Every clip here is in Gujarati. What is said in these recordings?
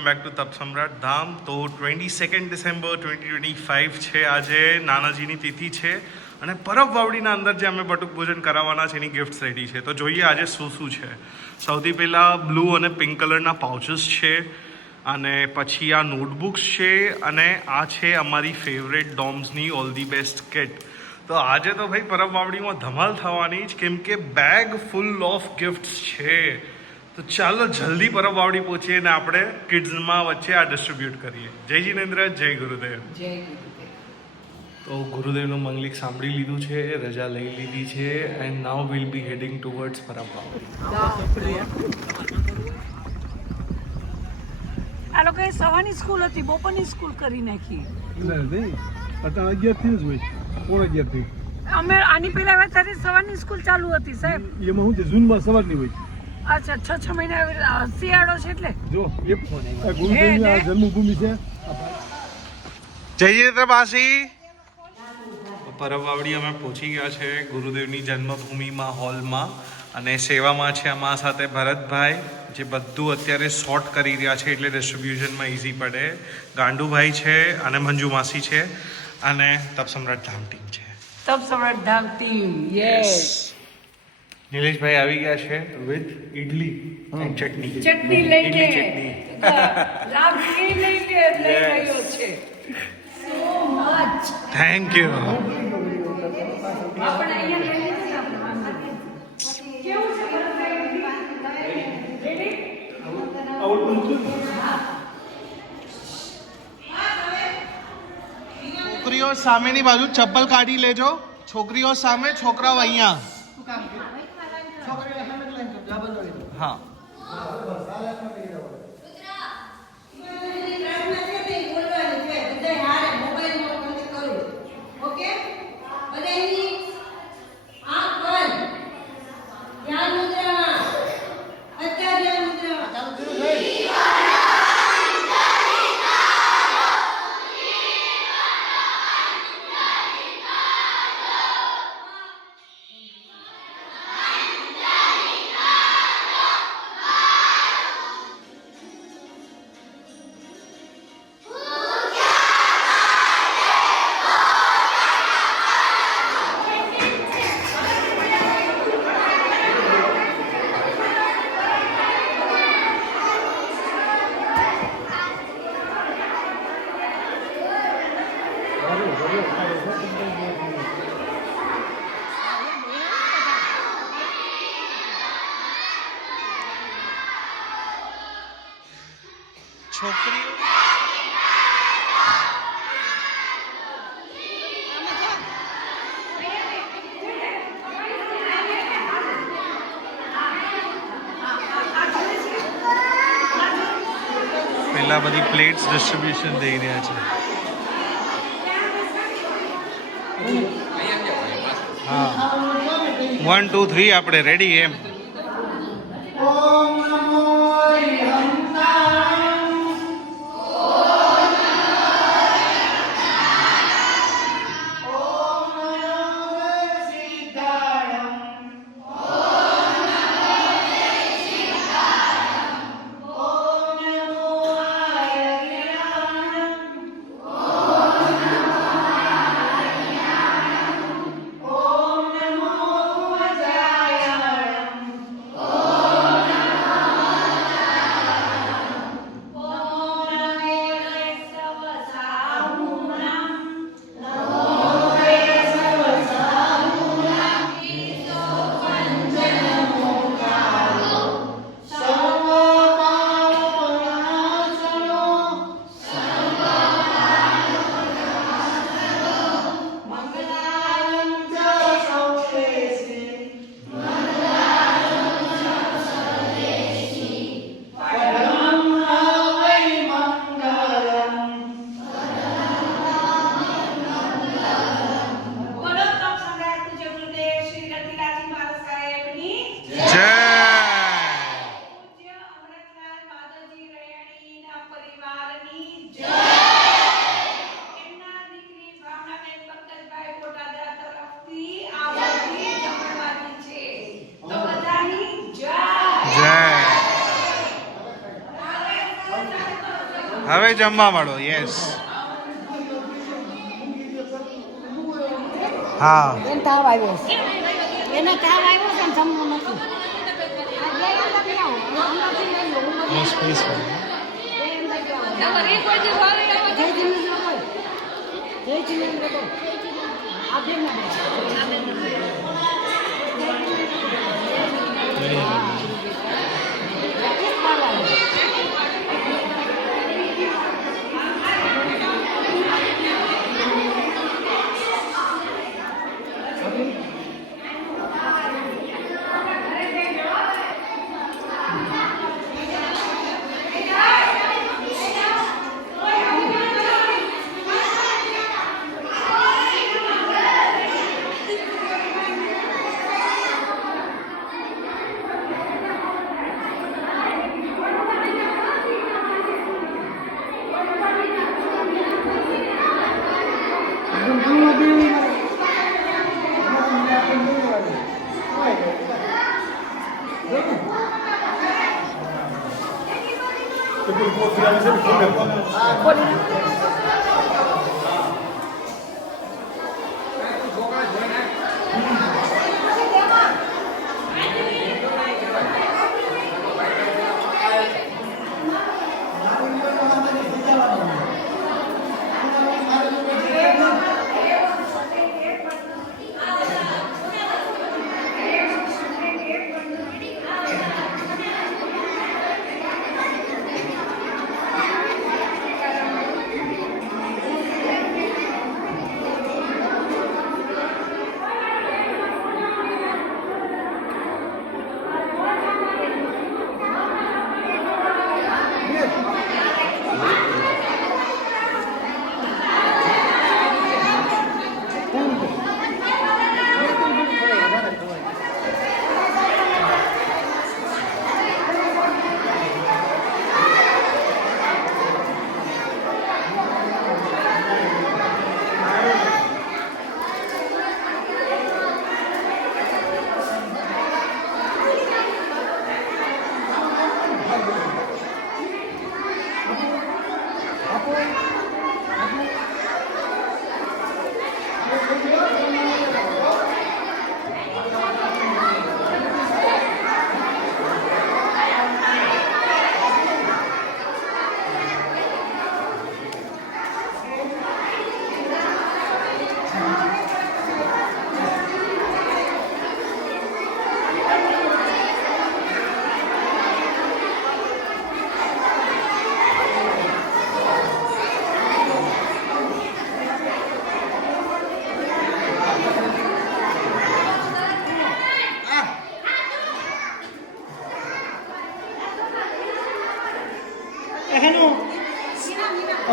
વેલકમ બેક ટુ તપ સમ્રાટ ધામ. તો 22 ડિસેમ્બર 2025 છે આજે. નાનાજીની તિથિ છે અને પરબ વાવડીના અંદર જે અમે બટુક ભોજન કરાવવાના છે એની ગિફ્ટ્સ રેડી છે. તો જોઈએ આજે શું શું છે. સૌથી પહેલાં બ્લુ અને પિંક કલરના પાઉચીસ છે, અને પછી આ નોટબુક્સ છે, અને આ છે અમારી ફેવરેટ ડોમ્સની ઓલ ધી બેસ્ટ કિટ. તો આજે તો ભાઈ પરબ વાવડીમાં ધમાલ થવાની જ, કેમ કે બેગ ફૂલ ઓફ ગિફ્ટ્સ છે. તો ચાલો જલ્દી પરબ વાવડી પહોંચીએ ને આપણે કિડ્સમાં વચ્ચે આ ડિસ્ટ્રીબ્યુટ કરીએ. જય જીનેન્દ્ર, જય ગુરુદેવ. જય ગુરુદેવ. તો ગુરુદેવનું મંગલિક સાંભળી લીધું છે, રજા લઈ લીધી છે, and now will be heading towards Parab Vavdi. આ લોકોએ સવારની સ્કૂલ હતી, બપોરની સ્કૂલ કરી નાખી. અત્યારે 11 થી જ હોય, 11:30 થી. અમે આની પહેલા આવ્યા ત્યારે સવારની સ્કૂલ ચાલુ હતી સાહેબ. એમાં શું છે, જૂનમાં સવારની હોય. અચ્છા, 6 મહિના શિયાળો છે એટલે જો એ ગુરુદેવની આ જન્મભૂમિ છે. જય જીનેન્દ્ર બાસી. પરબ વાવડી અમે પહોંચી ગયા છે ગુરુદેવની જન્મભૂમિમાં, હોલમાં, અને સેવામાં છે અમારા સાથે ભરતભાઈ, જે બધું અત્યારે સોર્ટ કરી રહ્યા છે એટલે ડિસ્ટ્રીબ્યુશનમાં ઇઝી પડે. ગાંડુભાઈ છે અને મંજુ માસી છે, અને તપ સમ્રાટ ધામ ટીમ છે. તપ સમ્રાટ ધામ ટીમ. યસ. નિલેશભાઈ આવી ગયા છે વિથ ઇડલી એન્ડ ચટણી. ચટણી લઈને ચટણી. રામજી લઈને લઈ રહ્યો છે. So much. Thank you. આપણે અહીંયા લઈ લીધું આપણે. કેવું છે ભરતભાઈ? રેડી? છોકરીઓ સામેની બાજુ ચપ્પલ કાઢી લેજો. છોકરીઓ સામે, છોકરાઓ અહીંયા. હા. છોકરીઓ પહેલા બધી પ્લેટ્સ ડિસ્ટ્રીબ્યુશન દઈ રહ્યા છે. હા, 1 2 3 આપણે રેડી એમ. હવે જમવા મળો. યસ. હા એને તાવ આવ્યો છે. એને તાવ આવ્યો છે ને જમવું નથી. આ બે અંદર લઈ આવો. અંદરથી લઈ લો. નો સ્પેસ બે અંદર લઈ આવો. જય જીનેન્દ્ર બોલ. જય જીનેન્દ્ર બોલ. આ બેન ના બોલ.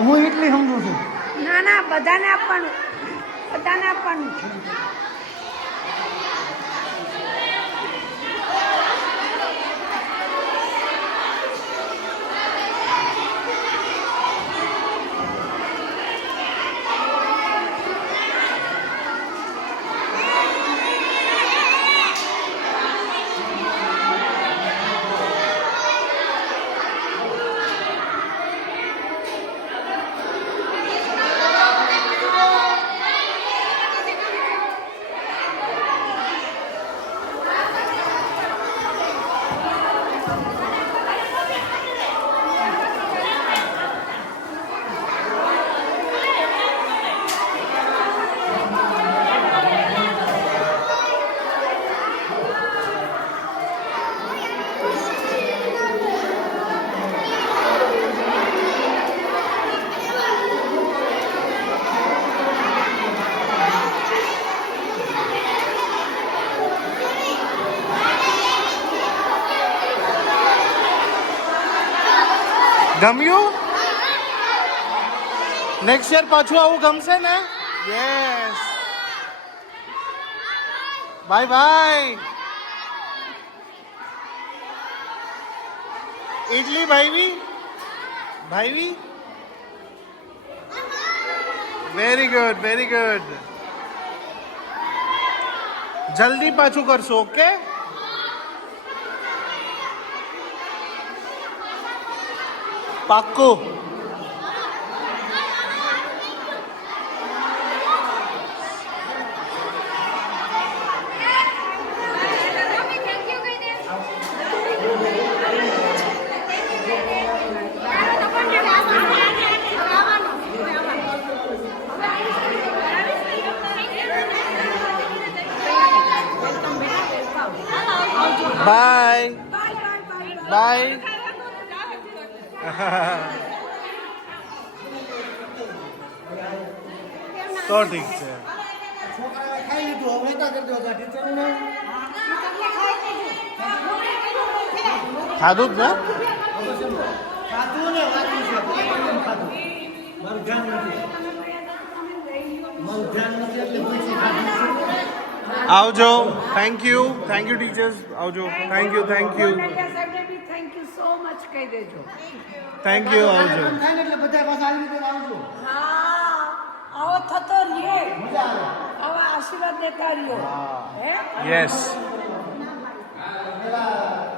હું એટલી સમજુ છું. ના ના બધાને આપવાનું. બધાને આપવાનું છે. ગમ્યું? નેક્સ્ટ યર પાછું આવું ગમશે ને? યસ. Bye bye. ઇડલી ભાઈવી? ભાઈવી? Very good, very good. જલ્દી પાછું કરશો, ઓકે? પાક્કું. Bye bye. તો ઠીક છે. છોકરાએ ખાઈ લીધું હવે તો કરી દો ટીચરને ખાધું જ ને? ખાધું ને વાંચ્યું છે ખાધું મારું ધ્યાન નથી એટલે પૂછી ખાધું આવજો. Thank you teachers. આવજો. Thank you thank you so much કહી દેજો. Thank you. આવજો. થાય ને એટલે બધા પાછા આવી રીતે આવજો હા આવો થતો રહ્યો મજા આવે આવા આશીર્વાદ દેતા રહ્યો હે યસ. પેલા